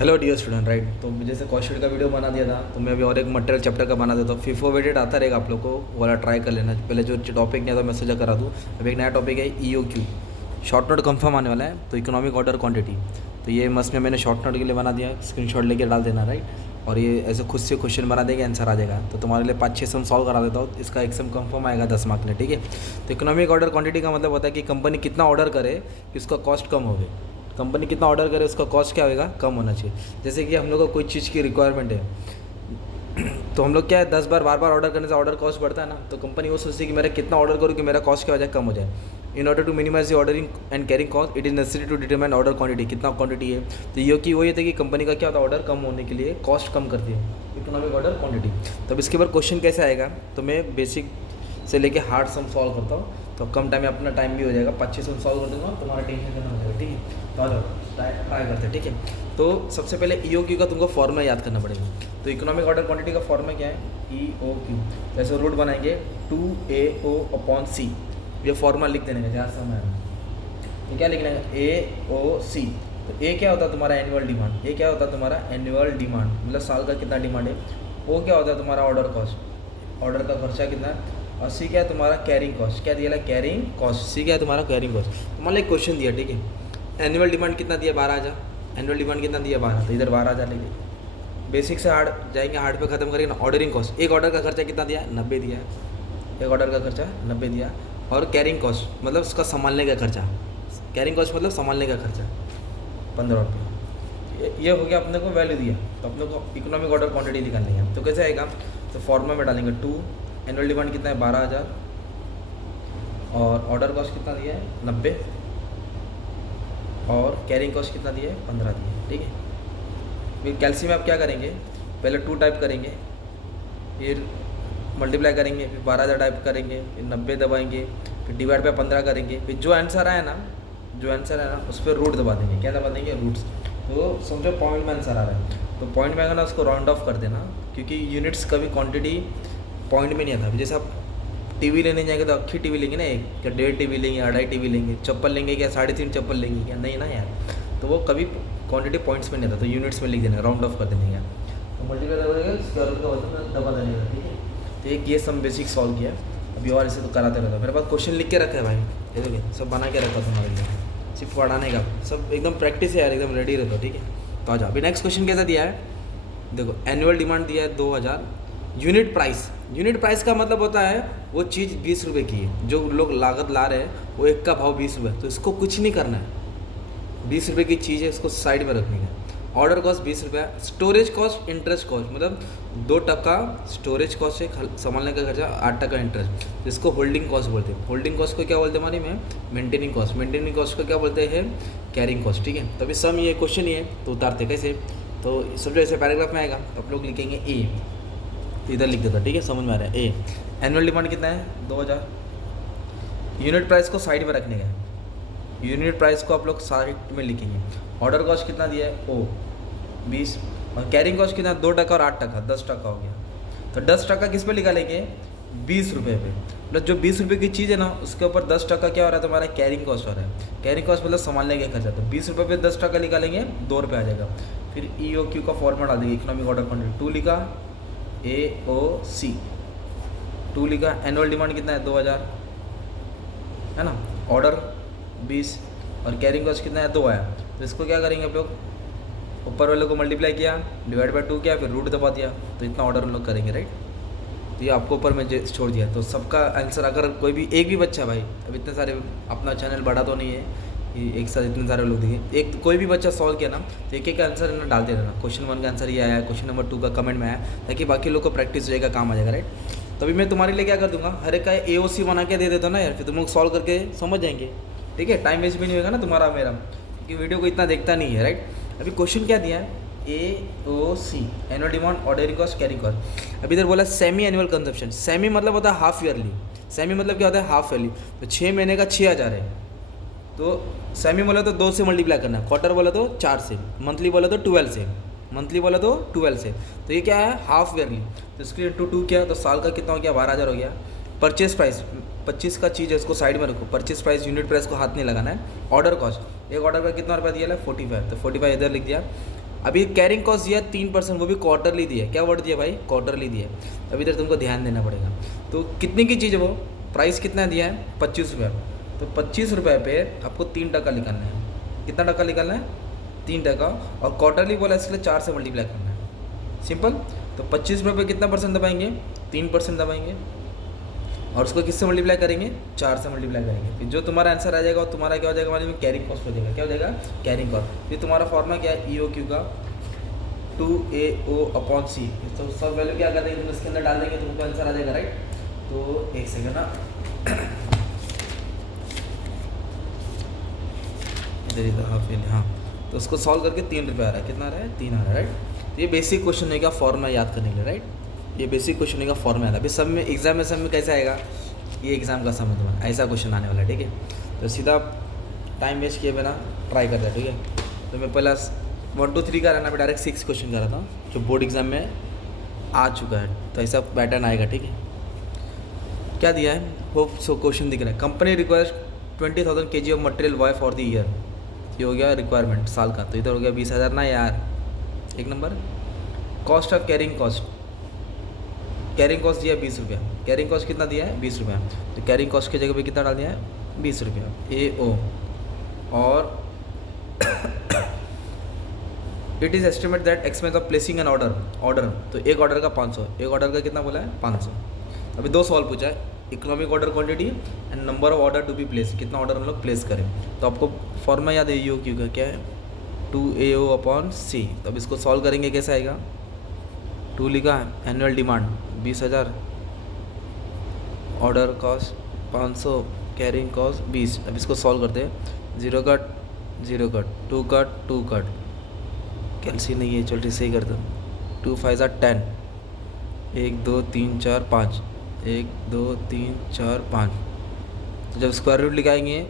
Hello dear student right. तो जैसे question का वीडियो बना दिया था, तो मैं अभी और एक मटेरियल चैप्टर का बना देता हूँ। फिफो वेटेड आता रहेगा आप लोग को, वो वाला ट्राई कर लेना। पहले जो टॉपिक नहीं आता मैं सोचा करा दूँ। अब एक नया टॉपिक है EOQ, शॉर्ट नोट कंफर्म आने वाला है। तो इकोनॉमिक ऑर्डर क्वांटिटी, तो ये मस्त में मैंने शॉर्ट नोट के लिए बना दिया, स्क्रीनशॉट लेके डाल देना राइट। और ये ऐसे खुद से क्वेश्चन बना देगा, आंसर आ जाएगा। तो तुम्हारे लिए 5-6 सम सॉल्व करा देता हूँ। इसका एक सम कंफर्म आएगा 10 मार्क में, ठीक है। तो इकोनॉमिक ऑर्डर क्वांटिटी का मतलब होता है कि कंपनी कितना ऑर्डर करे कि उसका कॉस्ट कम हो गए। कंपनी कितना ऑर्डर करे उसका कॉस्ट क्या होगा, कम होना चाहिए। जैसे कि हम लोग को कोई चीज़ की रिक्वायरमेंट है तो हम लोग क्या है 10 बार बार ऑर्डर करने से ऑर्डर कॉस्ट बढ़ता है ना। तो कंपनी वो सोचती है कि मेरा कितना ऑर्डर करूँ कि मेरा कॉस्ट क्या हो जाए, कम हो जाए। In order to minimise the ordering and carrying cost it is necessary to determine order quantity, कितना क्वांटिटी है। तो ये कि वही होता है कि कंपनी का क्या होता है, ऑर्डर कम होने के लिए कॉस्ट कम करती है, इकोनॉमिक ऑर्डर क्वांटिटी। तो अब इसके बाद क्वेश्चन कैसे आएगा, तो मैं बेसिक से लेके हार्ड सम सॉल्व करता हूँ। तो कम टाइम में अपना टाइम भी हो जाएगा, 25 सम सॉल्व कर दूँगा, तुम्हारा टेंशन करना हो जाएगा, ठीक है। तो आ जाओ ट्राई करते हैं, ठीक है। तो सबसे पहले EOQ का तुमको फॉर्मूला याद करना पड़ेगा। तो इकोनॉमिक ऑर्डर क्वांटिटी का फॉर्मूला क्या है, EOQ। जैसे रूट बनाएंगे 2AO/C, ये फॉर्मूला लिख देने का जहाँ समय है। तो क्या लिखना है, AOC। तो A क्या होता है तुम्हारा एनुअल डिमांड, A क्या होता है तुम्हारा एनुअल डिमांड, मतलब साल का कितना डिमांड है। O क्या होता है तुम्हारा ऑर्डर कॉस्ट, ऑर्डर का खर्चा कितना है। और C क्या है तुम्हारा कैरिंग कॉस्ट, क्या दिया है कैरिंग कॉस्ट, C क्या है तुम्हारा कैरिंग कॉस्ट। तो मान लो एक क्वेश्चन दिया, ठीक है। एनुअल डिमांड कितना दिया, 12,000। एनुअल डिमांड कितना दिया, 12, तो इधर 12,000 लेंगे। बेसिक से हार्ड जाएंगे, हार्ड पे खत्म करेंगे ना। ऑर्डरिंग कॉस्ट, एक ऑर्डर का खर्चा कितना दिया, 90 दिया है। एक ऑर्डर का खर्चा 90 दिया। और कैरिंग कॉस्ट मतलब उसका संभालने का खर्चा, कैरिंग कॉस्ट मतलब संभालने का खर्चा 15 रुपये। ये हो गया, अपने को वैल्यू दिया। तो अपने को इकोनॉमिक ऑर्डर क्वांटिटी निकालनी है। तो कैसे आएगा, तो फॉर्मूला में डालेंगे 2, एनुअल डिमांड कितना है 12,000, और ऑर्डर कॉस्ट कितना दिया है 90, और कैरिंग कॉस्ट कितना दिया है 15 दिए, ठीक है। फिर कैल्शियम में आप क्या करेंगे, पहले 2 टाइप करेंगे, फिर मल्टीप्लाई करेंगे, फिर 12,000 टाइप करेंगे, फिर 90 दबाएंगे, फिर डिवाइड बाय 15 करेंगे। फिर जो आंसर आया ना, जो आंसर है ना उस पर रूट दबा देंगे। क्या दबा देंगे, रूट्स। तो समझो पॉइंट में आंसर आ रहा है, तो पॉइंट में आएगा ना उसको राउंड ऑफ कर देना, क्योंकि यूनिट्स कभी क्वांटिटी पॉइंट में नहीं आता। जैसे आप टीवी लेने जाएंगे तो अक्खी टीवी लेंगे ना, एक क्या 1.5 टीवी लेंगे, 2.5 टीवी लेंगे। चप्पल लेंगे क्या 3.5 चप्पल लेंगे क्या, नहीं ना यार। तो वो कभी क्वांटिटी पॉइंट्स में नहीं आता, तो यूनिट्स में लिख देना, राउंड ऑफ कर देने यार। तो मल्टीप्लाई दबाएगा, स्क्वायर रूट का वजन दबा देने का, ठीक है। तो एक ये सब बेसिक सॉल्व किया। अभी और इसे तो कराते रहता, मेरे पास क्वेश्चन लिख के रखा है भाई, ये देखिए सब बना के रखा तुम्हारे लिए, सिर्फ पढ़ाने का सब एकदम प्रैक्टिस है यार, एकदम रेडी रहता, ठीक है। तो आ जाओ, अभी नेक्स्ट क्वेश्चन कैसा दिया है, देखो एनुअल डिमांड दिया है 2,000। यूनिट प्राइस, यूनिट प्राइस का मतलब होता है वो चीज़ 20 रुपये की है, जो लोग लागत ला रहे हैं वो एक का भाव 20 रुपये, तो इसको कुछ नहीं करना है। 20 रुपये की चीज़ है, इसको साइड में रखनी है। ऑर्डर कॉस्ट 20 रुपये, स्टोरेज कॉस्ट, इंटरेस्ट कॉस्ट, मतलब 2% स्टोरेज कॉस्ट है, संभालने का खर्चा, 8% इंटरेस्ट, जिसको होल्डिंग कॉस्ट बोलते हैं। होल्डिंग कॉस्ट को क्या बोलते हैं हमारी में, मेंटेनिंग कॉस्ट। मेंटेनिंग कॉस्ट को क्या बोलते हैं, कैरिंग कॉस्ट, ठीक है। तभी सम ये क्वेश्चन ही है, तो उतारते कैसे, तो सब जो ऐसे पैराग्राफ में आएगा तो आप लोग लिखेंगे ए, तो इधर लिख देता, ठीक है, समझ में आ रहा है। ए एनुअल डिमांड कितना है 2,000, यूनिट प्राइस को साइड में रखने का, यूनिट प्राइस को आप लोग साइड में लिखेंगे। ऑर्डर कॉस्ट कितना दिया है ओ 20, और कैरिंग कॉस्ट कितना 2% और 8%, 10% हो गया। तो 10% किस पे निकालेंगे, 20 रुपये पे, मतलब जो 20 रुपये की चीज़ है ना उसके ऊपर 10% क्या हो रहा है तुम्हारा, कैरिंग कॉस्ट हो रहा है। कैरिंग कॉस्ट मतलब संभालने का खर्चा, तो 20 रुपये पे 10% निकालेंगे, 2 रुपये आ जाएगा। फिर EOQ का फॉर्मूला डाल देंगे, इकोनॉमिक ऑर्डर क्वांटिटी। 2 लिखा, AOC 2 लिखा। एनुअल डिमांड कितना है 2,000 है ना, ऑर्डर 20, और कैरिंग कॉस्ट कितना है 2 आया। तो इसको क्या करेंगे आप लोग, ऊपर वाले को मल्टीप्लाई किया, डिवाइड बाय 2 किया, फिर रूट दबा दिया, तो इतना ऑर्डर हम लोग करेंगे, राइट। तो ये आपको ऊपर में छोड़ दिया। तो सबका आंसर, अगर कोई भी एक भी बच्चा, भाई अब इतने सारे, अपना चैनल बड़ा तो नहीं है कि एक साथ इतने सारे लोग दिखे, एक कोई भी बच्चा सॉल्व किया ना तो एक एक आंसर ना डालते रहना। क्वेश्चन 1 का आंसर ये आया, क्वेश्चन नंबर 2 का कमेंट में आया, ताकि बाकी लोग को प्रैक्टिस हो जाएगा, काम आ जाएगा, राइट। तभी मैं तुम्हारे लिए क्या कर दूंगा, हर एक का AOC बना के दे देता हूँ ना यार, फिर तुम लोग सॉल्व करके समझ जाएंगे, ठीक है। टाइम वेस्ट भी नहीं होगा ना तुम्हारा मेरा, क्योंकि वीडियो को इतना देखता नहीं है, राइट। अभी क्वेश्चन क्या दिया है, AOC annual demand, ordering cost, carrying cost. अभी इधर बोला सेमी एनुअल कंजप्शन। सेमी मतलब होता है हाफ ईयरली, सेमी मतलब क्या होता है, हाफ ईयरली। तो 6 महीने का 6,000 है, तो सेमी बोला तो 2 से मल्टीप्लाई करना है, क्वार्टर बोला तो 4 से, मंथली बोला तो 12 से, मंथली बोला तो 12 से। तो ये क्या है, हाफ ईयरली। तो इसके इंटू 2 किया तो साल का कितना हो गया, 12,000 हो गया। परचेज प्राइस, 25 का चीज़ है उसको साइड में रखो, परचेज प्राइस यूनिट प्राइस को हाथ नहीं लगाना है। ऑर्डर कॉस्ट, एक ऑर्डर का कितना रुपया दिया है 45, तो 45 इधर लिख दिया। अभी कैरिंग कॉस्ट दिया 3%, वो भी क्वार्टरली दिया है। क्या वर्ड दिया भाई? क्वार्टरली दिया है। अभी इधर तुमको ध्यान देना पड़ेगा। तो कितने की चीज़ है वो? प्राइस कितना दिया है? 25 रुपये। तो 25 रुपये पे आपको 3% निकालना है। कितना टका निकालना है? 3%। और क्वार्टरली बोला इसके लिए 4 से मल्टीप्लाई करना है। सिंपल। तो 25 रुपये पे कितना परसेंट दबाएंगे? 3% दबाएंगे। और उसको किससे मल्टीप्लाई करेंगे? 4 से मल्टीप्लाई करेंगे। फिर जो तुम्हारा आंसर आ जाएगा और तुम्हारा क्या हो जाएगा? मान लीजिए कैरिंग कॉस्ट हो जाएगा। क्या हो जाएगा? Carrying cost. फिर तुम्हारा फॉर्मूला क्या है? EOQ का 2AO/C। तो सब वैल्यू क्या कर देंगे? तुम इसके अंदर डाल देंगे, तुमको आंसर आ जाएगा, राइट। तो एक सेकेंड ना, इधर हाँ। तो उसको सॉल्व करके 3 रुपये आ रहा है। कितना आ रहा है? 3 आ रहा है, राइट। तो ये बेसिक क्वेश्चन होगा फॉर्मूला याद करने के लिए, राइट। ये बेसिक क्वेश्चन का फॉर्मूला आता है। अभी सब में एग्जाम में, सब में कैसे आएगा? ये एग्जाम का समय तुम्हारा ऐसा क्वेश्चन आने वाला है, ठीक है। तो सीधा टाइम वेस्ट किए बिना ट्राई करता है, ठीक है। तो मैं पहला 1 2 3 का रहना, मैं डायरेक्ट 6 क्वेश्चन कर रहा था जो बोर्ड एग्जाम में आ चुका है। तो ऐसा पैटर्न आएगा, ठीक है। क्या दिया है? वो सो क्वेश्चन दिख रहा है। Company requires 20,000 kg of material Y for the year. ये हो गया रिक्वायरमेंट साल का। तो इधर हो गया 20,000 ना यार, एक number. Cost of carrying cost, carrying cost दिया है 20 रुपया। कैरिंग कॉस्ट कितना दिया है? 20 रुपया। तो कैरिंग कॉस्ट की जगह पे कितना डाल दिया है? 20 रुपया। AO। और it is estimate that expense of placing an order. तो एक ऑर्डर का 500, एक ऑर्डर का कितना बोला है? 500। अभी 2 सवाल पूछा है, economic order quantity and number of order to be place. कितना ऑर्डर हम लोग प्लेस करें। तो आपको फॉर्मूला याद है EOQ का? क्या है? 2AO/C। तो अब इसको सॉल्व करेंगे, कैसे आएगा? 2 लिखा है, annual demand 20,000, order cost 500, carrying cost 20। अब इसको सॉल्व करते हैं। 0 कट 0 कट, 2 कट 2 कट, कैल्सी नहीं है, चल सही कर दो। 2 5 10, 1 2 3 4 5, 1 2 3 4 5। तो जब स्क्वायर रूट लिखाएंगे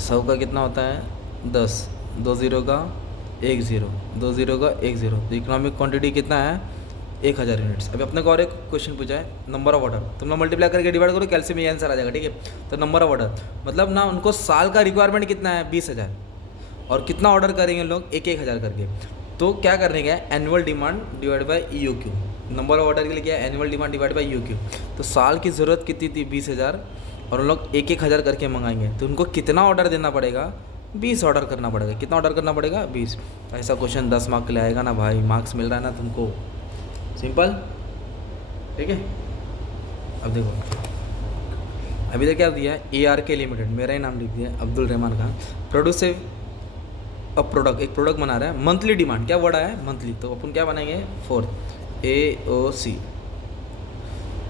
100 का कितना होता है? 10, 2 0 का 1 0, 2 0 का 1 0। तो इकोनॉमिक क्वांटिटी कितना है? 1000 यूनिट्स। अभी अपने को और एक क्वेश्चन पूछा है, नंबर ऑफ ऑर्डर। तुम लोग मल्टीप्लाई करके डिवाइड करो, कैल्सी में ये आंसर आ जाएगा, ठीक है। तो नंबर ऑफ ऑर्डर मतलब ना, उनको साल का रिक्वायरमेंट कितना है? 20,000। और कितना ऑर्डर करेंगे लोग? 1,000 करके। तो क्या करने का है? Annual demand divide by EOQ। Number of order के लिए क्या है? Annual demand divide by EOQ। तो साल की ज़रूरत कितनी थी? 20,000। और उन लोग 1,000 करके मंगाएंगे, तो उनको कितना ऑर्डर देना पड़ेगा? 20 ऑर्डर करना पड़ेगा। कितना ऑर्डर करना पड़ेगा? 20। ऐसा क्वेश्चन 10 मार्क के लिए आएगा ना भाई, मार्क्स मिल रहा है ना तुमको, सिंपल, ठीक है। अब देखो, अभी तक क्या दिया है? ARK लिमिटेड, मेरा ही नाम लिख दिया, Abdul Rahman Khan. Produce a product, एक प्रोडक्ट बना रहा है। मंथली डिमांड, क्या वर्ड है? मंथली। तो अपन क्या बनाएंगे? 4 AOC।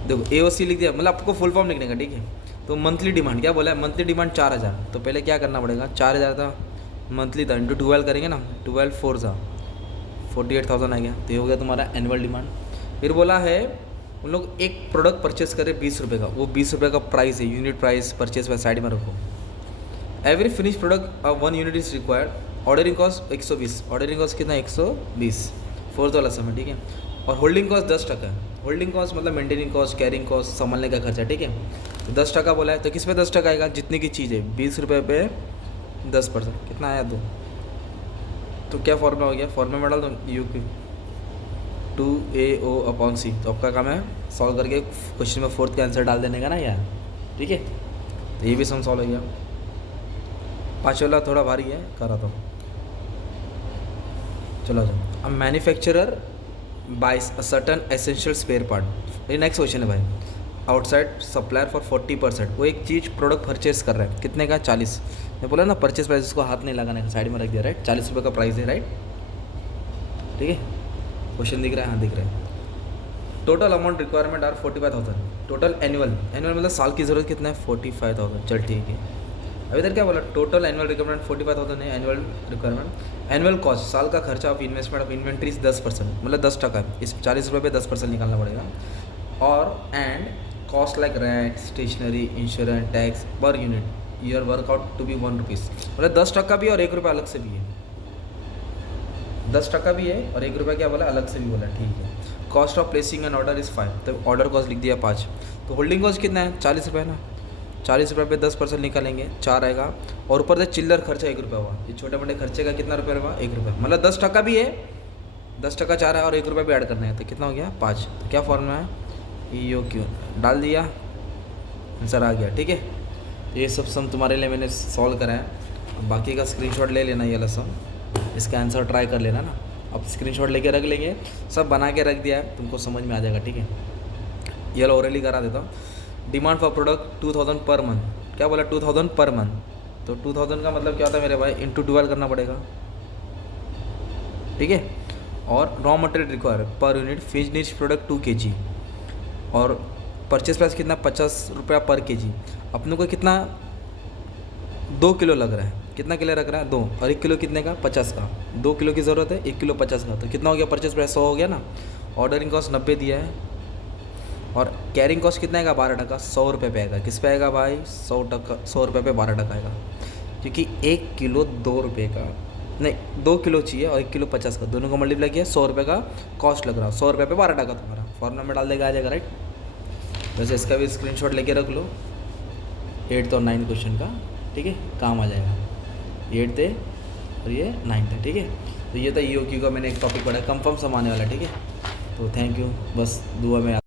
देखो AOC लिख दिया, मतलब आपको फुल फॉर्म लिखने का, ठीक है। तो मंथली डिमांड क्या बोला है? Monthly demand 4000। तो पहले क्या करना पड़ेगा? 4000 था, मंथली था, इंटू 12 करेंगे ना, 12 4 था 48,000 आ गया। तो ये हो गया तुम्हारा एनुअल डिमांड। फिर बोला है उन लोग एक प्रोडक्ट परचेस करें 20 रुपये का, वो 20 रुपये का प्राइस है, यूनिट प्राइस परचेस पर साइड में रखो। Every finish product 1 unit is required. Ordering cost 120, ordering cost कितना? 120, 4th वाला समय, ठीक है। और होल्डिंग कॉस्ट 10% है। होल्डिंग कॉस्ट मतलब मेंटेनिंग कॉस्ट, कैरिंग कॉस्ट, संभालने का खर्चा, ठीक है। तो 10% बोला है, तो किस पे 10% आएगा? जितने की चीज़ है 20 रुपये पे 10%, कितना आया? 2। तो क्या फॉर्मूला हो गया? फॉर्मूला में डाल दो EOQ 2AO/C। तो आपका काम है सॉल्व करके क्वेश्चन में 4th का आंसर डाल देने का ना यार, ठीक है। तो ये भी सम सॉल्व हो गया। 5 वाला थोड़ा भारी है, कर रहा था, चलो जाओ। अब manufacturer buys a certain essential spare part. ये नेक्स्ट क्वेश्चन है भाई। आउटसाइड सप्लायर फॉर 40%, वो एक चीज़ प्रोडक्ट परचेस कर रहा है, कितने का? 40। मैं बोला ना परचेस प्राइस, उसको हाथ नहीं लगाने का, साइड में रख दिया, राइट। 40 रुपये का प्राइस है, राइट, ठीक है। क्वेश्चन दिख रहा है? हाँ दिख रहा है। Total amount requirement are 45,000। Total annual मतलब साल की ज़रूरत कितना है? 45,000। चल ठीक है। अभी इधर क्या बोला? टोटल एनुअल रिक्वायरमेंट 45,000 है एनुअल रिक्वायरमेंट। एनुअल कॉस्ट, साल का खर्चा ऑफ इन्वेस्टमेंट ऑफ इन्वेंट्रीज 10%, मतलब 10%। इस 40 रुपये पे 10% निकालना पड़ेगा। और and cost like rent, stationery, insurance, tax per unit year work out to be 1 rupees, मतलब 10% भी और 1 रुपये अलग से भी है। 10% भी है और 1 रुपये क्या बोला? अलग से भी बोला, ठीक है। Cost of placing an order is 5, तो ऑर्डर कॉस्ट लिख दिया 5। तो होल्डिंग कॉस्ट कितना है? 40 रुपये ना। ₹40 पे 10% निकालेंगे 4 आएगा, और ऊपर से चिल्लर खर्चा ₹1 हुआ। ये छोटे मोटे खर्चे का कितना रुपये हुआ? ₹1, मतलब 10% भी है, 10% 4 है और ₹1 भी ऐड करना है, तो कितना हो गया? 5। तो क्या फॉर्मूला है? EOQ डाल दिया, आंसर आ गया। ठीक है, ये सब सम तुम्हारे लिए मैंने सॉल्व करा है। अब बाकी का स्क्रीनशॉट ले लेना, ये वाला सम, इसका आंसर ट्राई कर लेना ना। अब स्क्रीनशॉट लेके रख लेंगे, सब बना के रख दिया है, तुमको समझ में आ जाएगा। ठीक है, ये वाला ओरली करा देता हूँ। Demand for product 2000 per month, क्या बोला? 2000 पर मंथ, तो 2000 का मतलब क्या होता है मेरे भाई? इंटू 12 करना पड़ेगा। ठीक है, और raw material require per unit finished product 2 kg, और परचेस प्राइस कितना? ₹50 पर kg। अपने को कितना? 2 किलो लग रहा है। कितना किलो रख रहा है? 2, और 1 किलो कितने का? 50 का। 2 किलो की ज़रूरत है, 1 किलो 50 का, तो कितना हो गया? परचेस प्राइस 100 हो गया ना। ऑर्डरिंग कॉस्ट 90 दिया है, और कैरिंग कॉस्ट कितना आएगा? 12%। ₹100 पे आएगा। किस पे आएगा भाई? 100 रुपये पे 12% आएगा, क्योंकि 1 किलो ₹2 का नहीं, 2 किलो चाहिए और 1 किलो 50 का, दोनों को मल्टीप्लाई किया, ₹100 का कॉस्ट लग रहा है। 100 रुपये पे 12% तुम्हारा फॉर्मूला में डाल देगा, आ जाएगा। राइट, वैसे इसका भी स्क्रीनशॉट लेके रख लो, 8th और 9th क्वेश्चन का। ठीक है, काम आ जाएगा। 8th है और ये 9th है। ठीक है, तो ये था EOQ का मैंने एक टॉपिक पढ़ा, कंफर्म सम आने वाला। ठीक है, तो थैंक यू, बस दुआ में